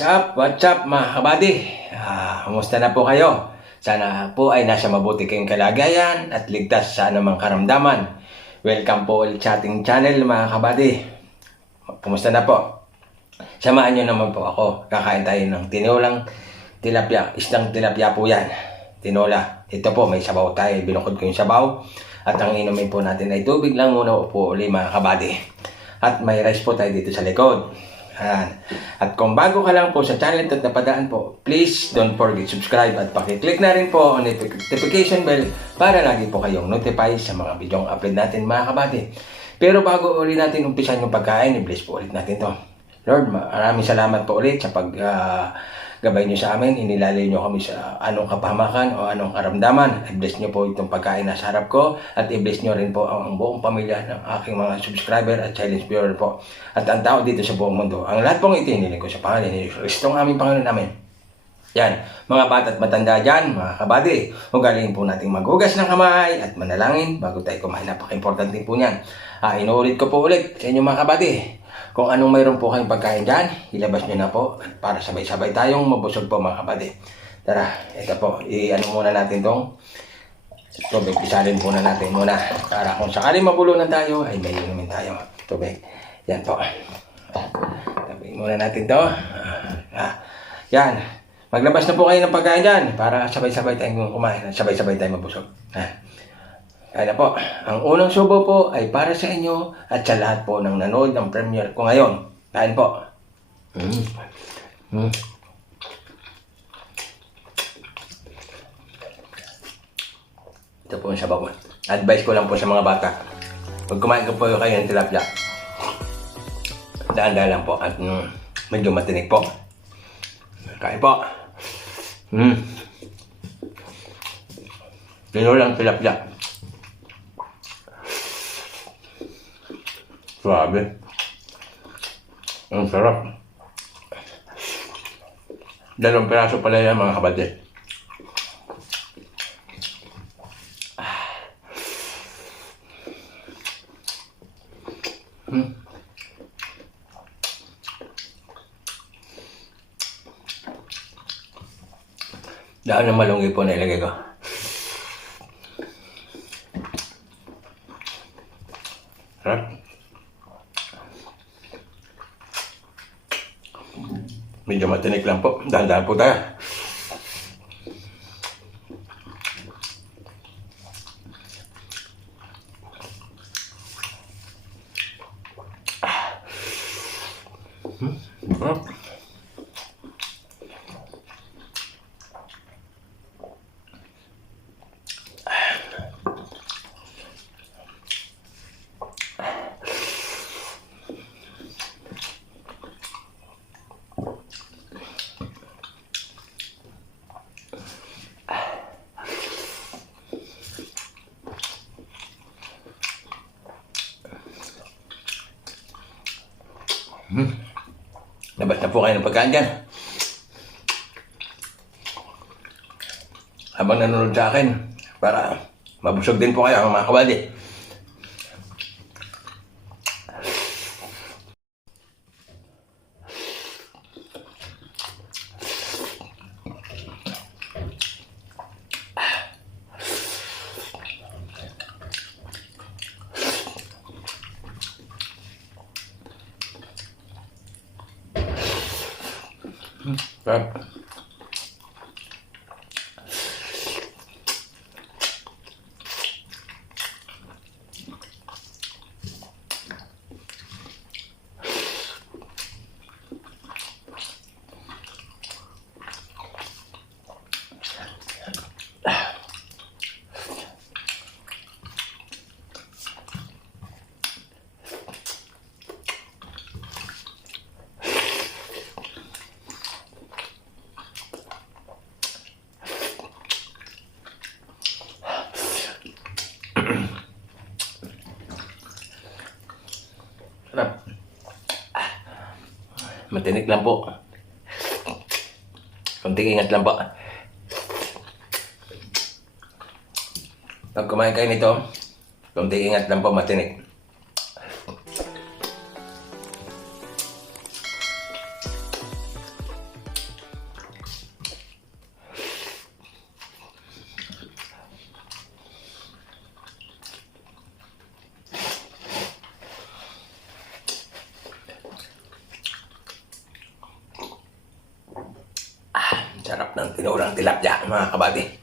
What's up mga kabady? Kumusta na po kayo? Sana po ay nasa mabuti kayong kalagayan at ligtas sa anumang karamdaman. Welcome po ulit sa ating channel mga kabady. Kumusta na po? Samahan nyo naman po ako. Kakain tayo ng tinulang tilapia. Isdang tilapia po yan. Tinola. Ito po, may sabaw tayo. Binukod ko yung sabaw. At ang inumin po natin ay tubig lang muna po ulit mga kabady. At may rice po tayo dito sa likod. At kung bago ka lang po sa channel at napadaan po, please don't forget subscribe at pakiclick na rin po ang notification bell para lagi po kayong notify sa mga videong upload natin mga kabady. Pero bago ulit natin umpisan yung pagkain, i-bless po ulit natin to. Lord, maraming salamat po ulit sa paggabay nyo sa amin. Inilalayo nyo kami sa anong kapahamakan o anong karamdaman. I-bless nyo po itong pagkain na sa harap ko at i-bless nyo rin po ang buong pamilya ng aking mga subscriber at silent viewer po. At ang tao dito sa buong mundo. Ang lahat pong itiniling ko sa pangalan ni Jesus Cristo, ang aming Panginoon namin. Yan, mga bata at matanda dyan, mga kabady, ugaliin po natin maghugas ng kamay at manalangin bago tayo kumain. Napaka-importante po niyan. Inuulit ko po ulit sa inyo mga kabady. Kung anong mayroon po kayong pagkain dyan, ilabas nyo na po para sabay-sabay tayong mabusog po mga kabady. Tara, ito po, muna natin tong tubig. Isalin muna natin muna para kung sakaling mabulunan tayo, ay may inumin tayo tubig. Yan po. Tabi muna natin to. Yan. Maglabas na po kayo ng pagkain dyan para sabay-sabay tayong kumain. Sabay-sabay tayong mabusog. Kaya na po, ang unang subo po ay para sa inyo at sa lahat po ng nanood ng premiere ko ngayon. Kain po. Ito po yung sabaw. Advice ko lang po sa mga bata. Pag kumain ko po kayo ng tilapia, daan-daan lang po at medyo matinik po. Kain po. Tinulang tilapia. Grabe. Ang sarap. 2 piraso pala yan mga kabady. Daan ng malunggay po na ilagay ko. Sarap. Medyo matinik lang po. Dahan-dahan po tayo. Labas na po kayo ng pagkain dyan. Habang nanonood sa akin, para mabusog din po kayo mga kabady. Sarap. Sarap. Matinik lang po. Kunting ingat lang po. Pag kumain kayo nito, kunting ingat lang po, matinik. Sarap ng tinulang tilapia, mga kabady.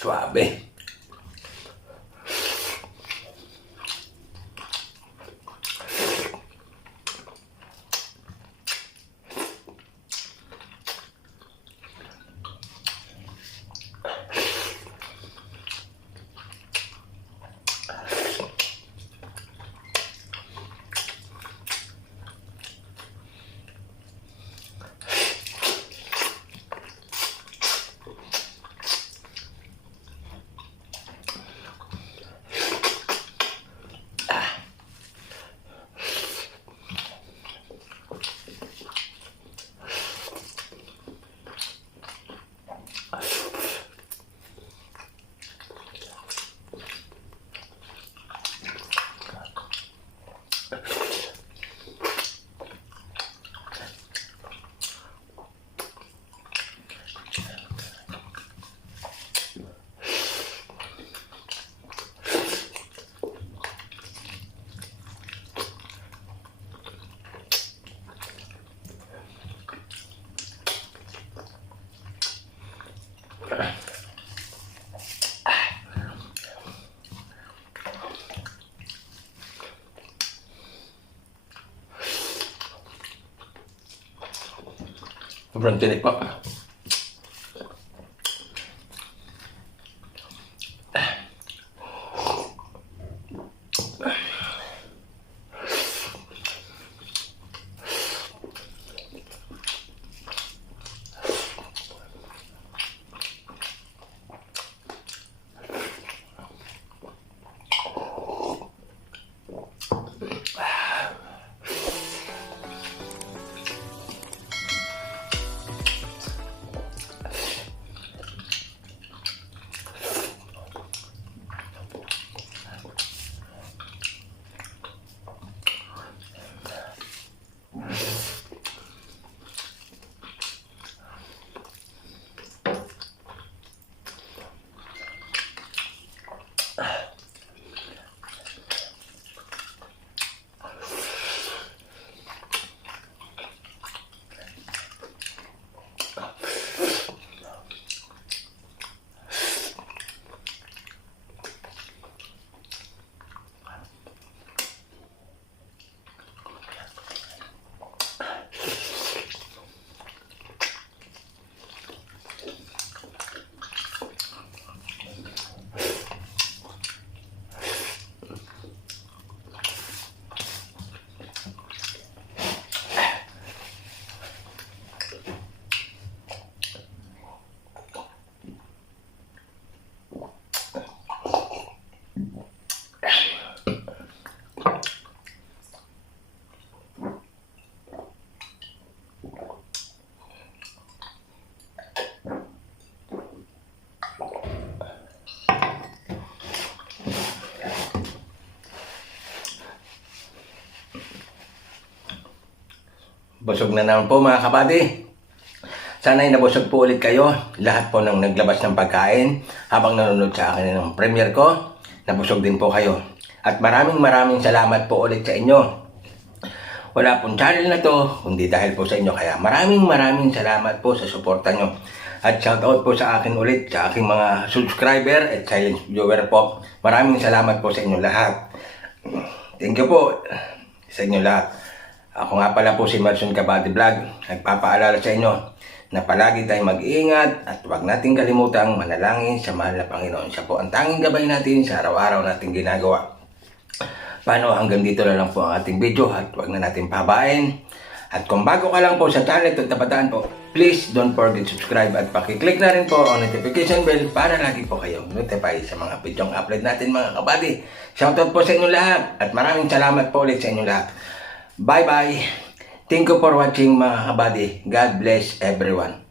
Suabe. Sobrang tinik po. Busog na naman po mga kabady. Sana'y nabusog po ulit kayo. Lahat po ng naglabas ng pagkain habang nanonood sa akin ng premiere ko, nabusog din po kayo. At maraming salamat po ulit sa inyo. Wala pong channel na to, kundi dahil po sa inyo. Kaya maraming salamat po sa suporta nyo. At shoutout po sa akin ulit, sa aking mga subscriber at silent viewer po. Maraming salamat po sa inyo lahat. Thank you po sa inyo lahat. Ako nga pala po si Marson Kabady Vlog. Nagpapaalala sa inyo na palagi tayong mag-iingat at huwag nating kalimutang manalangin sa mahal na Panginoon. Siya po ang tanging gabay natin sa araw-araw nating ginagawa. Paano, hanggang dito na lang po ang ating video at huwag na natin pabain. At kung bago ka lang po sa channel, tapataan po Please don't forget subscribe at pakiclick na rin po ang notification bell para lagi po kayong notify sa mga videong upload natin mga kabady. Shoutout po sa inyo lahat at maraming salamat po ulit sa inyo lahat. Bye bye! Thank you for watching mga kabady. God bless everyone.